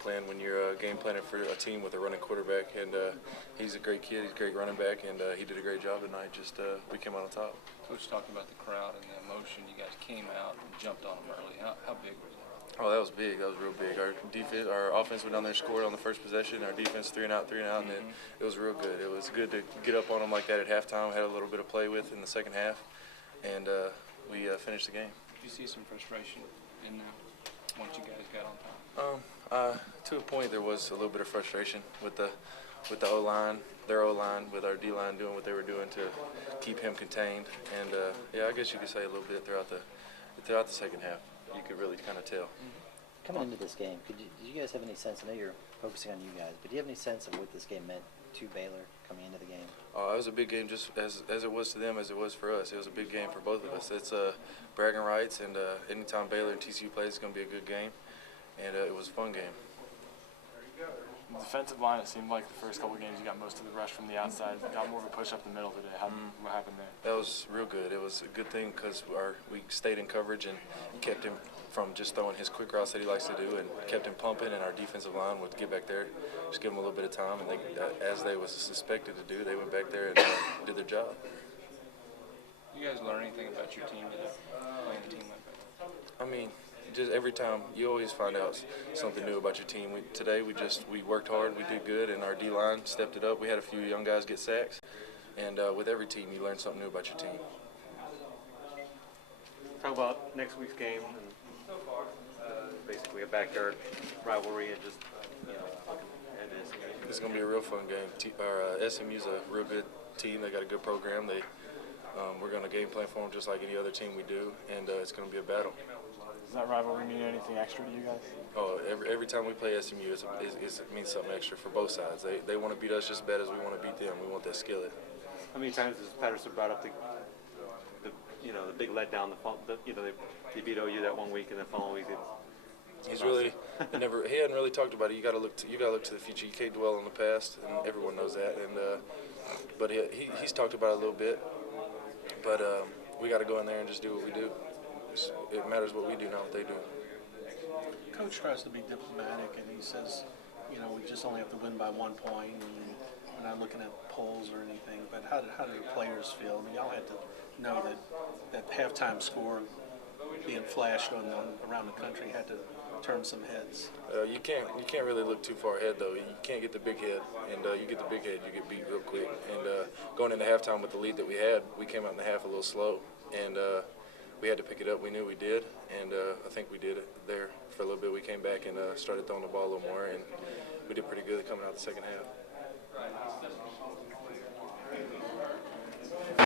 plan when you're game planning for a team with a running quarterback. And he's a great kid. He's a great running back, and he did a great job tonight. Just we came out on top. Coach talking about the crowd and the emotion. You guys came out and jumped on them early. How big was that? Oh, that was big. That was real big. Our defense, our offense went down there and scored on the first possession. Our defense 3 and out, and it was real good. It was good to get up on them like that at halftime. Had a little bit of play with in the second half, and we finished the game. Did you see some frustration in once you guys got on top? To a point, there was a little bit of frustration with the O-line, their O-line, with our D-line doing what they were doing to keep him contained. And yeah, I guess you could say a little bit throughout the second half. You could really kind of tell. Coming into this game, did you guys have any sense? I know you're focusing on you guys, but do you have any sense of what this game meant to Baylor coming into the game? It was a big game, just as it was to them, as it was for us. It was a big game for both of us. It's bragging rights, and anytime Baylor and TCU plays, it's going to be a good game, and it was a fun game. The defensive line, it seemed like the first couple of games you got most of the rush from the outside. You got more of a push up the middle today. What happened there? That was real good. It was a good thing because we stayed in coverage and kept him from just throwing his quick routes that he likes to do, and kept him pumping, and our defensive line would get back there, just give him a little bit of time, and as they was suspected to do, they went back there and did their job. You guys learn anything about your team today, playing a team like that? I mean, just every time you always find out something new about your team. Today we worked hard, we did good, and our D-line stepped it up. We had a few young guys get sacks, and with every team you learn something new about your team. Talk about next week's game and basically a backyard rivalry and just looking at this. It's going to be a real fun game. SMU's a real good team. They got a good program. We're going to game plan for them just like any other team we do, and it's going to be a battle. Does that rivalry mean anything extra to you guys? Oh, every time we play SMU, it means something extra for both sides. They want to beat us just as bad as we want to beat them. We want that skillet. How many times has Patterson brought up the big letdown? They beat OU that one week, and the following week He hadn't really talked about it. You got to look to the future. You can't dwell on the past, and everyone knows that. And but he's talked about it a little bit. But we got to go in there and just do what we do. It matters what we do, not what they do. Coach tries to be diplomatic, and he says, we just only have to win by 1 point, and we're not looking at polls or anything. But how do the players feel? I mean, y'all had to know that halftime score being flashed around the country had to turn some heads. You can't really look too far ahead though. You can't get the big head, and you get the big head, you get beat real quick. And going into halftime with the lead that we had, we came out in the half a little slow, and we had to pick it up. We knew we did, and I think we did it there for a little bit. We came back and started throwing the ball a little more, and we did pretty good coming out the second half.